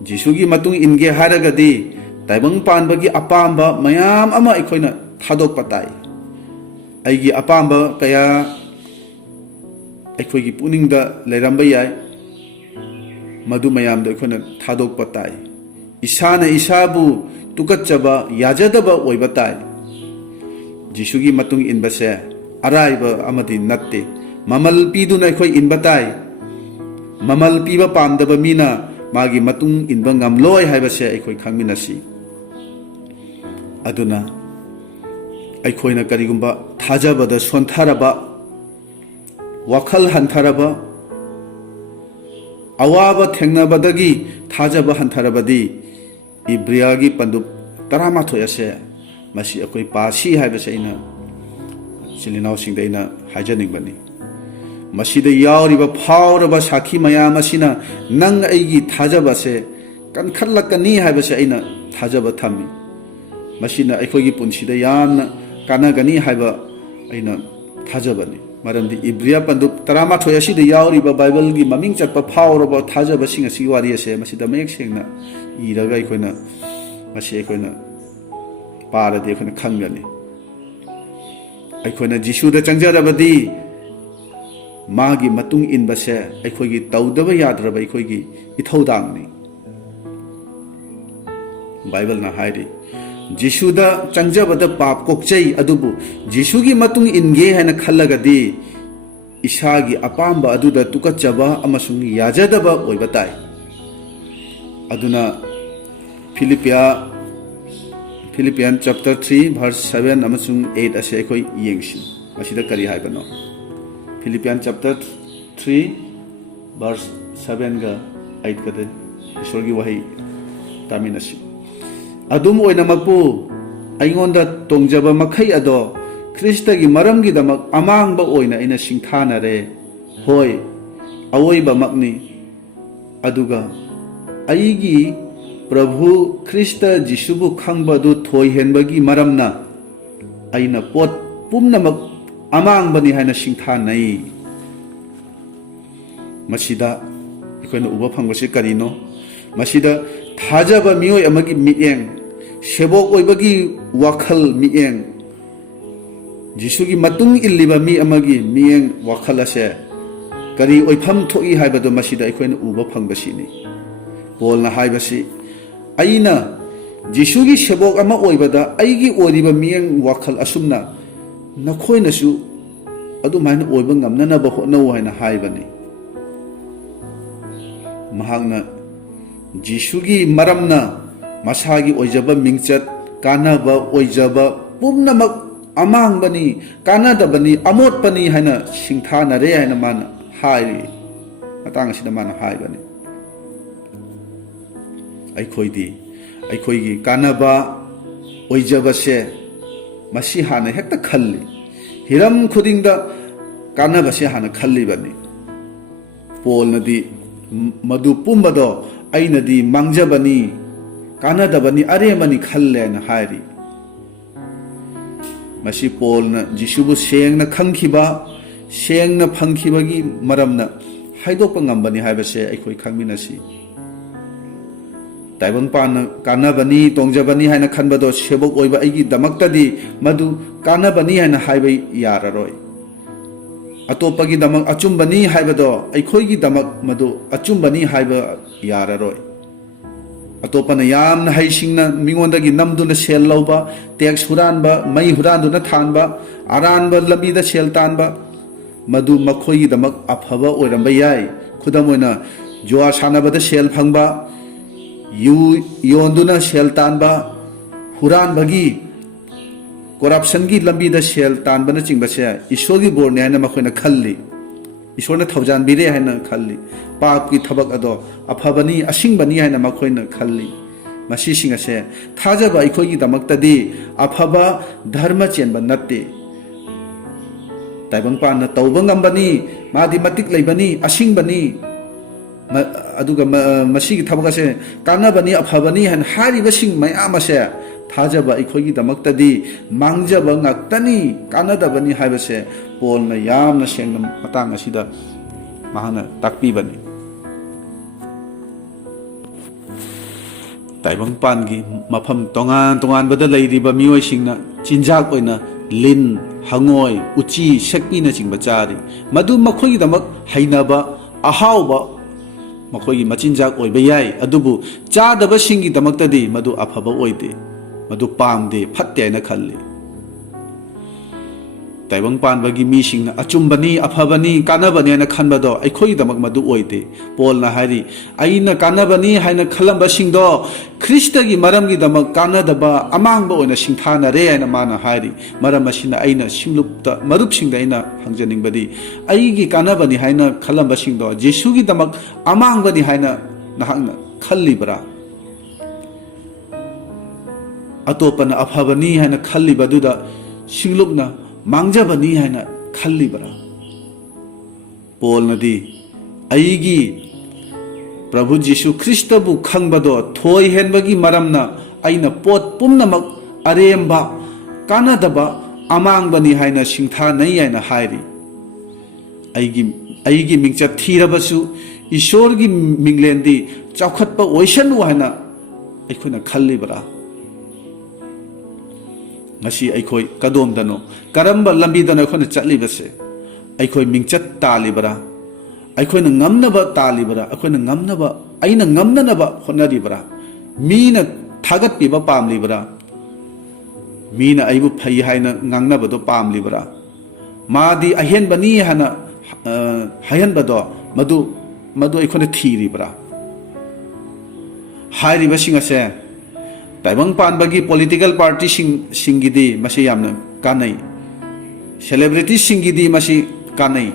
jisugi matung inge haragadi taibang panbagi apamba mayam ama aikoina thadok patai aigi apamba kaya aikoigi puningda leiramba yai madu mayamda aikoina thadok patai isana isabu tukatchaba yajadaba oiba tai jisugi matung inbase araiba amadi natte mamal piduna aikoi inba tai mamal piba pamdaba mina magi matung inba ngamloi haibase aikoi khangminasi aduna aikoina karigumba thajabada sontharaba wakhal hantharaba awaba thengnabadagi thajaba hantharabadi ibriyagi pandup taramathoy ase masi akoi pasi haibase ina silinau singda ina hajaningbani masida yauriba phawraba sakhi mayam asina nang aigi thajabase kankhallakani haibase ina thajaba thami masina aikoigi punsida yamna kanagani haiba aina thajabani maramdi ibriya pandup taramathoy asida yauriba bible gi maming chatpa phawraba thajaba singa si wari ase masida mayek sengna iraga aikoina masi aikoina parade aikoina khangani aikoina jisuda changjarabadi magi matung inbase aikoigi tawdaba yadraba aikoigi ithaudangni bible na hairi jisuda changjabada pap kokchai adubu jisugi matung inge haina khallagadi isagi apamba aduda tukachaba amasung yajadaba oibatai aduna Philippians chapter 3 verse 7 amasung 8 ase akhoi yengsi masida kari haibano Philippians chapter 3 verse 7 ga 8 kade isorgi wahi taminasi adum oina makpu aingonda tongjaba makhai ado Krista gi maram gi damak amangba oina ina singthana re hoi awoiba makni aduga aigi Prabhu Krista Jisubu khangbadu thoi henbagi maramna aina pot pumnamak amangbani haina singthanai masida ikoina uba phangbasi karino masida thajaba mioi amagi mieng sebok oibagi wakhal mieng Jisugi matung illiba mi amagi mieng wakhal ase kari oipham thoi haibado masida ikoina uba phangbasini bolna haibasi aina Jisugi sebok ama oibada aigi oriba mieng wakhal asumna nakhoinasu adumaina oiba ngamnana ba hotnau haina haibani mahangna Jisugi maramna masagi oijaba mingchat kanaba oijaba pumnamak amangbani kanadabani amotpani haina singthana re haina mana hairi matang asida mana haibani aikoigi kanaba oijabase masi hana hekta khalli hiram khudingda kanabase hana khalli bani polnadi madu pumbado ainadi mangjabani kanadabani aremani khalle na hairi masi polna Jisubu sengna khangkhiba sengna phangkhibagi maramna haidokpa ngambani haibase aikoi khangminasi taibang pan kanabani tongjabani haina khanbado sebok oiba aigi damaktadi madu kanabani haina haibai yararoi atopagi damak achumbani haibado aikhoigi damak madu achumbani haiba yararoi atopana yamna haisingna mingondagi namduna sel lauba tax huranba mai huranduna thanba aranba labida sel tanba madu makhoi damak aphaba oiramba yai khudam oina juar sanabada sel phangba yu yonduna sel tanba huran bagi corruption gi lambi da sel tanbana chingba se ishor gi bor ne haina makhoina khalli ishor na thaujan bire haina khalli pap ki thabak ado aphabani asingbani haina makhoina khalli masi singa se thajaba ikhoi gi damak tadi aphaba dharma chenba natte taibang pan na tawba ngambani madi matik leibani asingbani aduga masi gi thabak se kanabani aphabani han hariba sing mayam ase thajaba ikhoi gi damak tadi mangjaba ngaktani kanadabani haibase polna yamna sengna matang asida mahana takpi bani taibang pan gi mafam tongan tongan bada leiriba mioi singna chinjak oina lin hangoi uchi sekpi na chingba chari madu makhoi gi damak hainaba ahauba makhoi gi machinjak oiba yai adubu chadaba singi damak tadi madu aphaba oide madu pamde phatte na khalli taibang pan bagi mi sing achumbani aphabani kanabani na khanbado aikhoi damak madu oide pol na hari aina kanabani haina khalamba singdo krista gi maram gi damak kanadaba amangba oina singthana re na mana hari maram asina aina singlupta marup singda aina hangjaning badi aigi kanabani haina khalamba singdo jesu gi damak amangbani haina nahangna khalli bara atopana aphabani haina khalli baduda singlupna mangjabani haina khalli bara pol nadi aigi prabhu jisu krista bu khangbado thoi henbagi maramna aina pot pumnamak aremba kanadaba amangbani haina singtha nei haina hairi aigi mingcha thirabasu ishor gi minglendi chawkhatpa oisanu haina aikhoina khalli bara ngasi aikhoi kadom dano karamba lambi dano aikhoi chatli base aikhoi mingchat talibara aikhoi na ngamnaba talibara aikhoi na ngamnaba aina ngamnanaba honaribara mina thagat piba pamlibara mina aibu phai haina ngangnaba do pamlibara madi ahen bani hana hayan bado madu aikhoi na thiribara hairi basingase taibang pan bagi political party singidi masi yamna kanai celebrity singidi masi kanai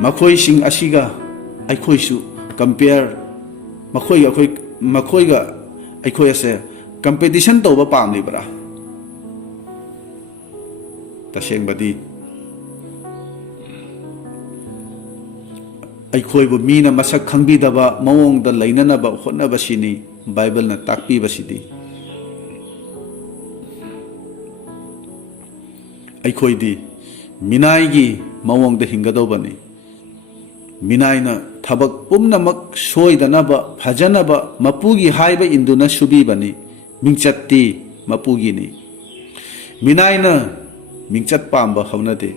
makhoi sing asiga aikhoi su compare makhoi ga aikhoi ase competition toba pamli bara taseng badi aikhoi bu mina masak khangbi daba mawong da lainana ba hotna ba sini Bible na takpi basidi aikhoi di minai gi mawong da hingadobani minai na thabak pumnamak soidanaba phajanaba mapugi haiba induna subi bani mingchatti mapugi ni minai na mingchat pamba haunade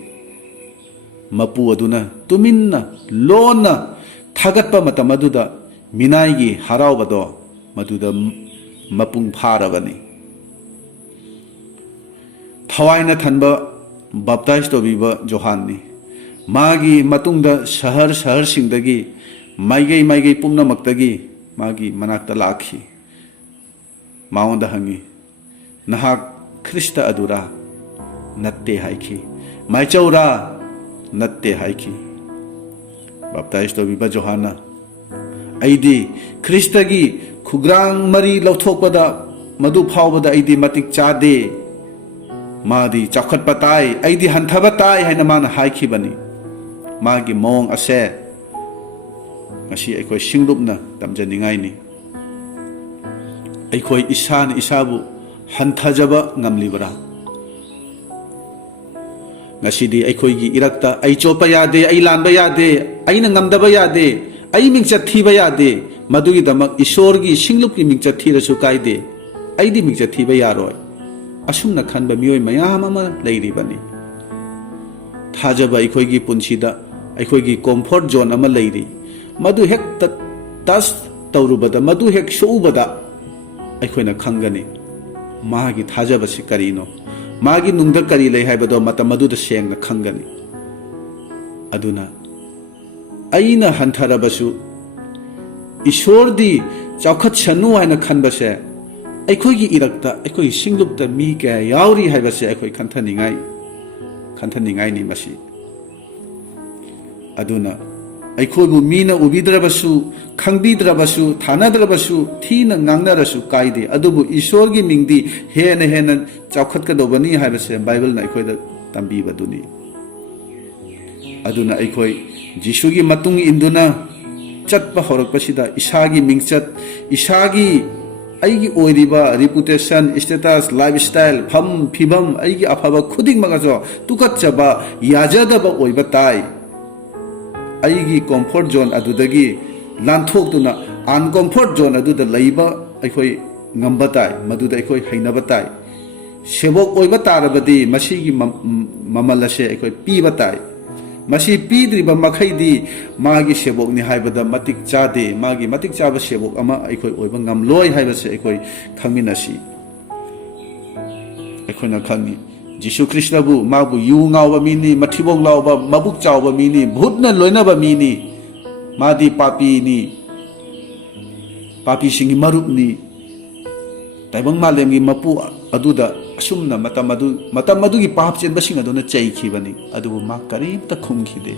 mapu aduna tuminna lona thagatpa matamaduda minai gi haraubado maduda mapung pharabani thawaina thanba baptize to biba johanni magi matungda shahar singdagi maigai pumna maktagi magi manakta lakhi maonda hangi nahak krista adura natte haiki maichaura natte haiki baptize to biba johanna aidi krista gi Kugrang mari lauthokpada madu phawbada aidi matik chade madi chakhat patai aidi hanthaba tai haina mana haikhibani magi mong ase ngasi aikoi singlupna tamjaningai ni aikoi isan isabu hanthajaba ngamlibara ngasi di aikoi gi irakta ai chopa yade ai lanba yade aina ngamdaba yade ai mingchat thiba yade madugi damak ishor gi singlup ki mingchat thirasu kaide aidi mingchat thiba yaroi asumna khanba mioi mayam ama leiri bani thajaba ikhoi gi punsida ikhoi gi comfort zone ama leiri madu hek tas tawrubada madu hek shoubada aikhoina khangani magi thajaba si karino magi nungda kari lei haibado mata madu da sengna khangani aduna aina hantharabasu ishordi chawkhat chanu haina khanbase aikhoi irakta aikhoi singlupta mi ka yauri haibase aikhoi khanthani ngai ni masi aduna aikhoi bu mina ubidrabasu khangbidrabasu thanadrabasu thina ngangnarasu kaide adubu ishorgi mingdi hena chawkhat ka dobani haibase bible na aikhoi da tambi baduni aduna aikhoi jisugi matung induna chatpa horakpasida isagi mingchat isagi aigi oiriba reputation status lifestyle pham phibam aigi afaba khuding magajo tukatchaba yajadaba oiba tai aigi comfort zone adudagi lanthokduna uncomfort zone aduda leiba aikhoi ngamba tai maduda aikhoi hainaba tai sebok oiba tarabadi masigi mamalase aikhoi piba tai masi pidriba makhaidi magi sebok ni haibada matik chade magi matik chaba sebok ama aikhoi oiba ngamloi haibase aikhoi khangminasi aikhona khangi jisu krishna bu mabu yu ngawba mini mathibong lawba mabuk chawba mini bhutna loinaba mini madi papi singi marup ni taibang malemgi mapu aduda asumna matam adugi pap chen basing aduna chaikhibani adubu ma karimta khumkhide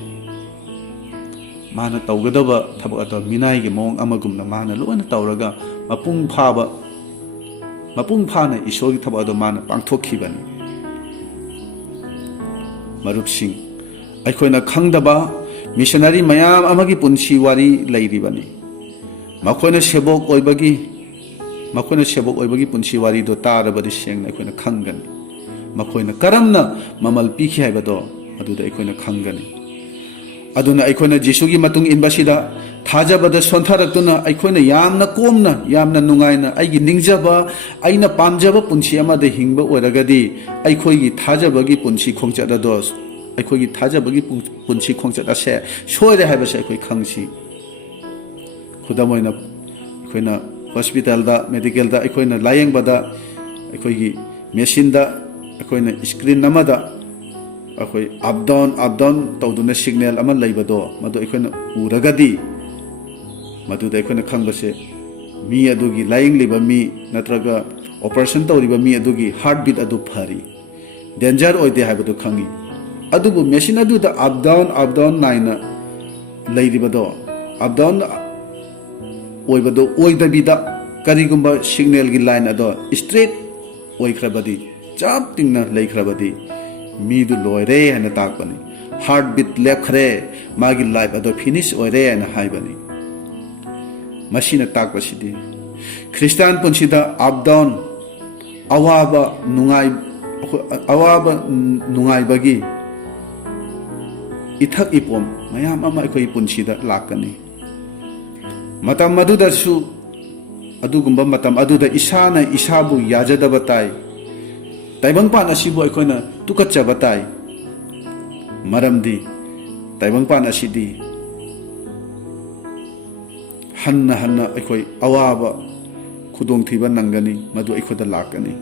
mana tawgadaba thabak ata minai gi mong amagumna mana loina tawraga mapung phana isogi thabak ado mana pangthokhibani marupsing aikhoina khangdaba missionary mayam amagi punsi wari lairibani makhoina sebok oibagi punsi wari do tarabadi sengna aikhoina khangani makhoina karamna mamal pikhi haibado aduda aikhoina khangani aduna aikhoina jisugi matung inbasida thajabada sontharatuna aikhoina yamna komna yamna nungaina aigi ningjaba aina pamjaba punsi amada hingba oragadi aikhoigi thajabagi punsi khongchada dos aikhoigi thajabagi punsi khongchada se soire haibase aikoi khangsi khudamoina aikhoina hospital da medical da aikhoina layeng bada aikhoigi machine da aikhoina screen namada akoi up down tawduna signal ama leibado madu aikhoina uragadi madu da aikhoina khangbase mi adugi layeng liba mi natraga operation tawriba mi adugi heartbeat adu phari danger oide haibadu khangi adubu machine adu da up down naina leiribado up down oibado oidabida karigumba signal gi line ado straight oikrabadi chap tingna leikrabadi midu loire hana takbani heartbeat lekhre magi life ado finish oire hana haibani machine takbasidi christian punsida up down awaba nungai bagi ithak ipom mayam ama ikoi punsida lakani matam maduda su adugumba matam aduda isana isabu yajadaba tai taibang pan asibu aikoina tukatchaba tai maramdi taibang pan asidi hanna aikoi awaba khudong thiba nangani madu aikoda lakani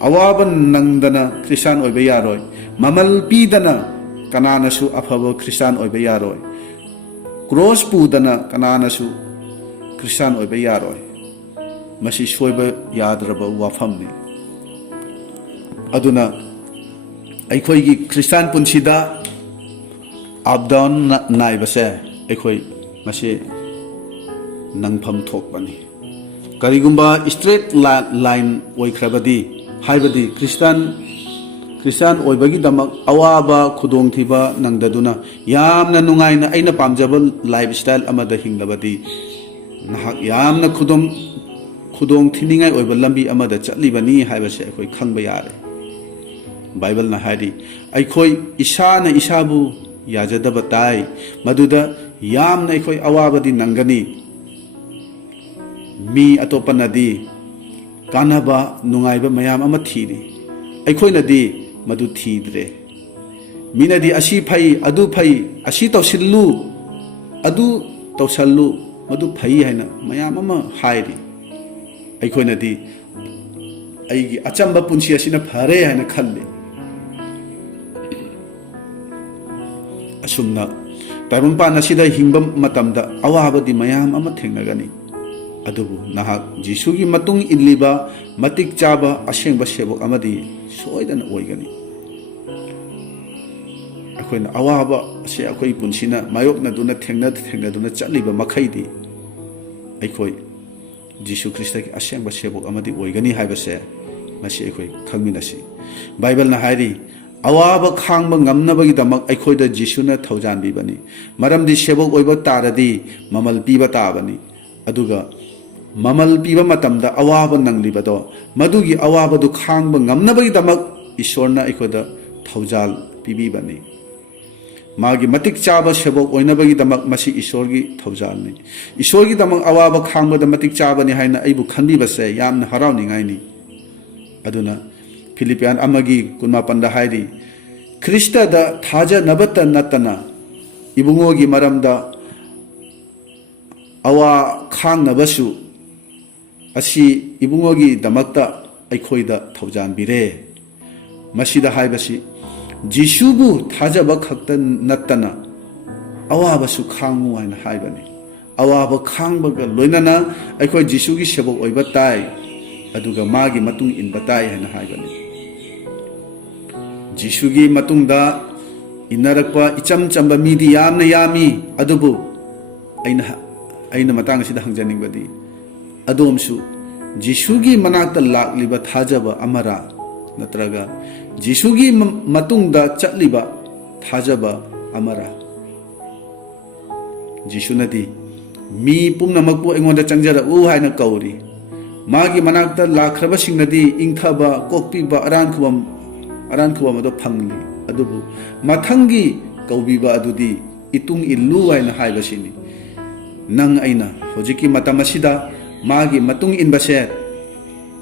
awaba nangdana christian oiba yaroi mamal pidana kanana su afaba christian oiba yaroi cross pudana kanana su christian oiba yaroi masi soiba yadraba wafamni aduna aikhoigi christian punsida up down naibase aikoi masi nangpham thokpani karigumba straight line oikrabadi haibadi christian oibagi damak awaba khudong thiba nangdaduna yamna nungaina aina pamjaba lifestyle amada hinglabadi nahak yamna khudong thiningai oiba lambi amada chatlibani haibase aikoi khangba yare bible na haidi aikoi isana isabu yajadaba tai maduda yamna aikoi awabadi nangani mi atopanadi kanaba nungaiba mayam ama thiri aikoi nadi madu thidre minadi asi phai adu phai asi tawsillu adu tawsallu madu phai haina mayam ama hairi aikoi nadi aigi achamba punsi asina phare haina khalle asumna taibangpan asida hingba matamda awabadi mayam ama thengnagani adubu nahak Jisugi matung inliba matik chaba asengba sebok amadi soidana oigani akoina awaba ase akoi punsina mayokna duna thengna duna chatliba makhaidi aikoi Jisu Krista ki asengba sebok amadi oigani haibase masi aikoi khangminasi Bible na hairi awaba khangba ngamnabagi damak aikoida Jisuna thaujan bibani maramdi sebok oiba taradi mamal piba tabani aduga mamal piba matamda awaba nanglibado madugi awaba du khangba ngamnabagi damak isorna aikoida thaujal pibibani magi matik chaba sebok oinabagi damak masi isorgi thaujalni isorgi damak awaba khangba da matik chabani haina aibu khanbibase yamna harawningaini aduna Philippian amagi kunma panda hairi Krista da thaja nabata natana ibungogi maramda awa khang nabasu asi ibungogi damakta aikhoida thaujan bire masida haibasi Jisubu thajaba khakta natana awabasu khangmu haina haibani awaba khangbaga loinana aikhoi Jisugi sebok oiba tai aduga magi matung inba tai haina haibani Jisugi matungda inarakpa icham chamba midi yamna yami adubu aina matang asida hangjaningbadi adomsu Jisugi manakta lakliba thajaba amara natraga Jisugi matungda chatliba thajaba amara Jisunadi mi pumnamakpu aingonda changjara u haina kauri magi manakta lakraba singnadi ingthaba kokpiba aran khubam ado phangli adubu mathangi kaubiba adudi itung illu haina haibasini nang aina hojiki matamasida magi matung inbase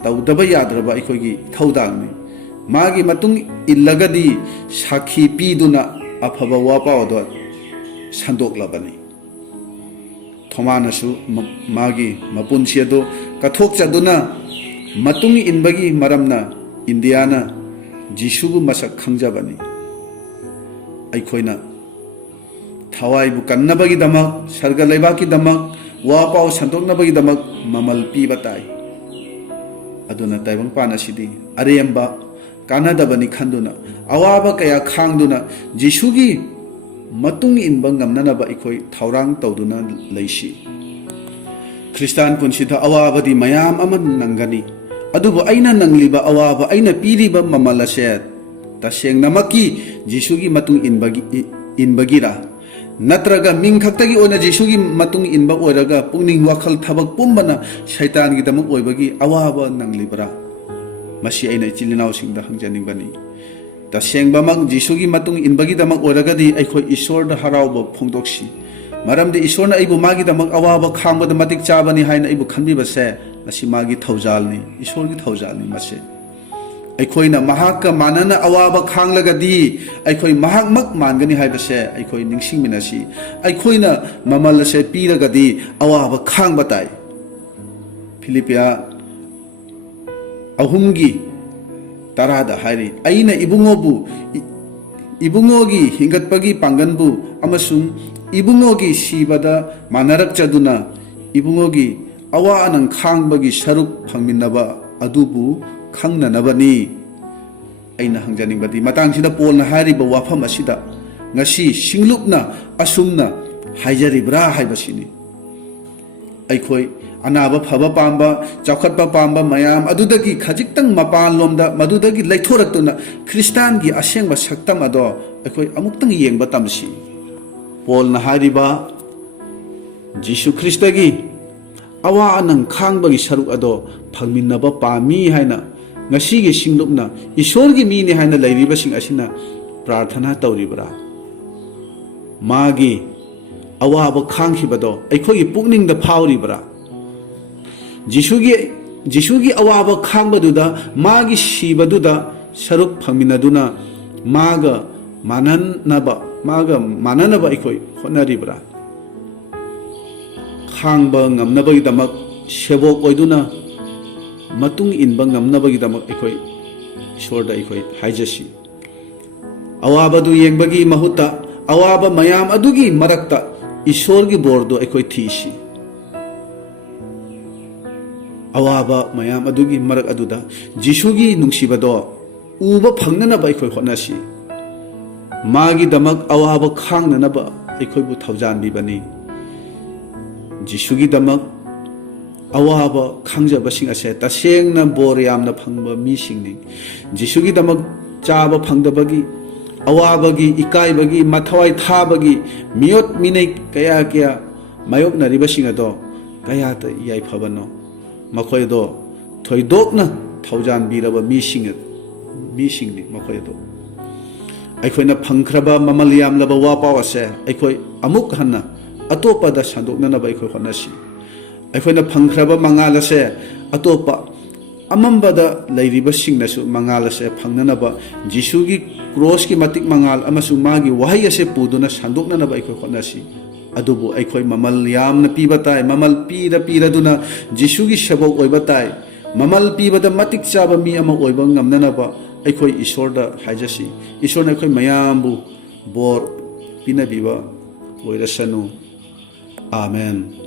tawdaba yadraba aikogi thaudangni magi matung illagadi sakhi piduna afaba wapa odo sandoklabani thomanasu magi mapunsi ado kathok chaduna matung inbagi maramna Indiana Jisubu masak khangjabani aikoina thawaibu kannabagi damak sarga leibaki damak wapau sandoknabagi damak mamal piba tai aduna taibangpan asidi aremba kanadabani khanduna awaba kaya khangduna Jisugi matung inba ngamnanaba aikoi thaurang tawduna leisi Kristan punsida awabadi mayam ama nangani adubu aina nangliba awaba aina piriba mamalase tasengnamakki Jisugi matung inbagira natraga mingkhaktagi ona Jisugi matung inba oiraga pungning wakhal thabak pumbana shaitan gi damak oibagi awaba nanglibra masi aina chilinau singda hangjaningbani tasengba mak Jisugi matung inbagi damak oiragadi aikhoi isorda harawba phongdoksi maramdi isorna aibu magi damak awaba khangba da matik chabani haina aibu khanbibase masi magi thaujalni isorgi thaujalni mase aikhoina mahakka manana awaba khanglagadi aikhoi mahakmak mangani haibase aikhoi ningsingminasi aikhoina mamalase piragadi awaba khangba tai Philippia ahumgi tarada hairi aina ibungogi hingatpagi panganbu amasung ibungogi sibada manarak chaduna ibungogi awa anang khangbagi saruk phangminnaba adubu khangnanabani aina hangjaningbadi matangsida polna hariba wafam asida ngasi singlupna asumna haijaribra haibasini aikhoi anaba phaba pamba chakhatpa pamba mayam adudagi khajiktang mapan lomda madudagi laithoraktuna Kristan gi asengba saktam ado aikhoi amuktang yengba tamsi polna hariba Jisu Krista gi awa anang khangbagi saruk ado phangminnaba pami haina ngasigi singlupna isorgi mini haina lairiba sing asina prarthana tawribra magi awaba khangkhibado aikhogi pukningda phawribra Jisugi awaba khangbaduda magi sibaduda saruk phangminaduna maga mananaba aikoi hotnaribra khangba ngamnabagi damak sebok oiduna matung inba ngamnabagi damak aikoi sorda aikoi haijasi awabadu yengbagi mahutta awaba mayam adugi marakta isorgi bordo aikoi thisi awaba mayam adugi marak aduda jisugi nungsibado uba phangnanaba aikoi hotnasi magi damak awaba khangnanaba aikoi bu thaujan bibani jisugi damak awaba khangjaba sing ase tasengna bor yamna phangba mi singni jisugi damak chaba phangdabagi awabagi ikaibagi mathawai thabagi miyot minai kaya kaya mayok nariba sing ado kaya ta yai phabano makhoi do thoidokna thaujan biraba mi singni makhoi do aikhoina phangkhraba mamal yamlaba wa pawase aikhoi amuk hanna atopada sandokna na bai khoi honasi aikhoina phangkhraba mangal ase atopa amambada leiriba singnasu mangal ase phangnanaba jisugi Crosski matik mangal amasu magi wahai ase puduna sandokna na bai khoi honasi adubu aikhoi mamal yamna piba tai mamal pira duna jisugi sebok oiba tai mamal pibada matik chaba mi ama oiba ngamnanaba aikhoi isorda haijasi isorna aikhoi mayambu bor pinabiba oirasanu amen.